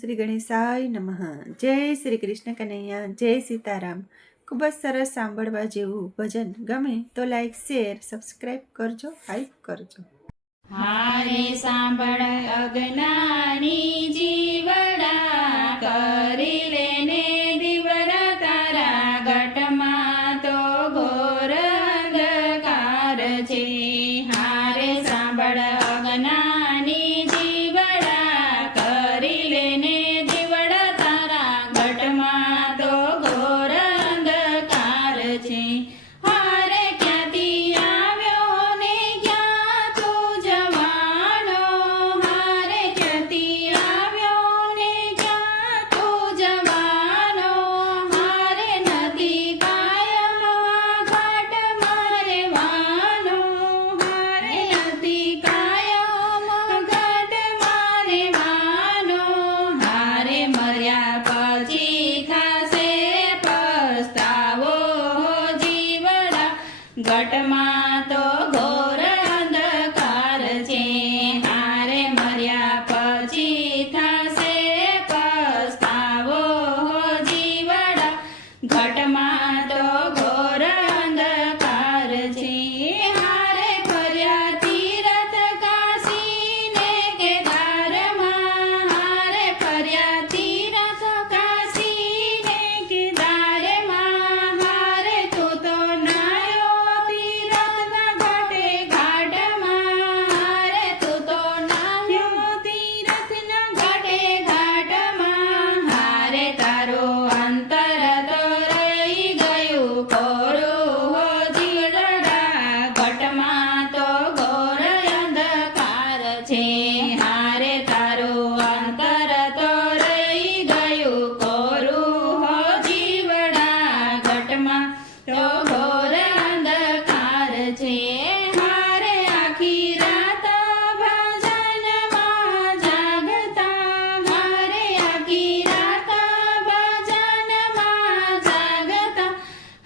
શ્રી ગણેશાય નમઃ। જય શ્રી કૃષ્ણ કનૈયા, જય સીતારામ। ખૂબ જ સરસ સાંભળવા જેવું ભજન ગમે તો લાઈક, શેર, સબસ્ક્રાઈબ કરજો, હાઈપ કરજો। હારે સાંભળ અજ્ઞાની જીવડા, કરી લેને દીવડા તારા ઘટમાં તો ઘોર અંધકાર છે। હારે સાંભળ અજ્ઞાની જીવડા, કરી લેને દીવડા તારા ઘટમાં તો ઘોર અંધકાર છે। હારે ક્યાંથી આવ્યો ને ક્યાં તું જવાનો, હારે ક્યાંથી આવ્યો ને ક્યાં તું જવાનો, હારે નથી કાયમમાં ઘાટમાં રહેવાનો, હારે નથી કાયમમાં ઘાટમાં રહેવાનો, હારે મર્યા પછી થાશે પસ્તાવો જીવડા, ઘટમાં તો ઘોર અંધકાર છે। હારે મર્યા પછી થાશે પસ્તાવો જીવડા, ઘટમાં તો ઘોર અંધકાર છે। હારે ફર્યા તીરથ કાશીને કેદારમાં, હારે ફર્યા તીરથ કાશીને કેદારમાં, હારે તું તો નાયો તીરથના ઘાટે ઘાટમાં, હારે તું તો નાયો તીરથના ઘાટે ઘાટમાં, હારે તારો અંતર તો રહી ગયું કોરું હો જીવડા, ઘટમાં તો ઘોર અંધકાર છે। હારે તારો અંતર તો રહી ગયું કોરું હો જીવડા, ઘટમાં તો ઘોર અંધકાર છે। હારે આખી રાત ભજનમાં જાગતા, હારે આખી રાત ભજનમાં જાગતા,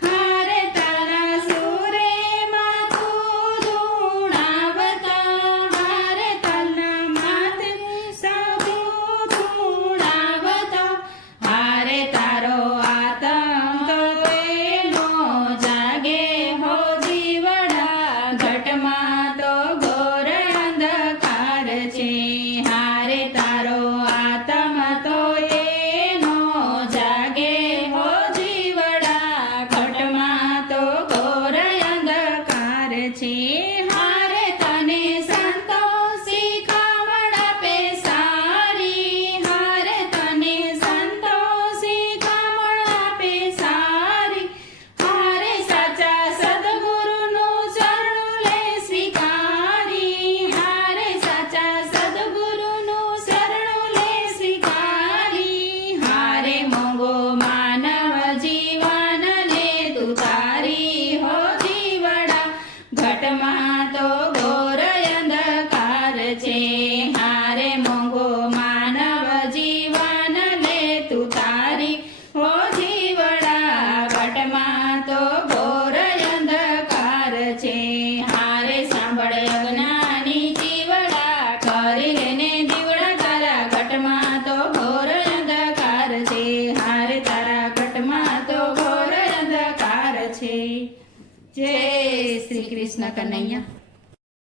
હારે તારા સુરેમાં તું ધૂણાવતા, હારે તારના માથે સૌ ધૂણાવતા, હારે તારો આતંક એનો જાગે હો જીવડા, ઘટમાં તો ઘોર અંધકાર છે। હારે તારો આતમ તો એનો જાગે હો જીવડા, ઘટમાં તો ઘોર અંધકાર છે। હારે તને સંતો શીખામણ આપે સારી, હારે તને સંતો શીખામણ આપે સારી, હારે સાચા સદગુરુનું શરણું લે સ્વીકારી, હારે સાચા સદગુરુનું શરણું લે સ્વીકારી, હારે મોંઘો માનવ જીવન લે તું તારી હો જીવડા, ઘટમાં તો ઘોર અંધકાર છે। હારે મોંઘો માનવ જીવન લે તું તારી હો જીવડા, ઘટમાં તો ઘોર અંધકાર છે। હારે સાંભળ અજ્ઞાની જીવડા, કરી લેને દીવડા તારા ઘટમાં તો ઘોર અંધકાર છે। હારે તારા ઘટમાં તો ઘોર અંધકાર છે। જય શ્રી કૃષ્ણ કનૈયા।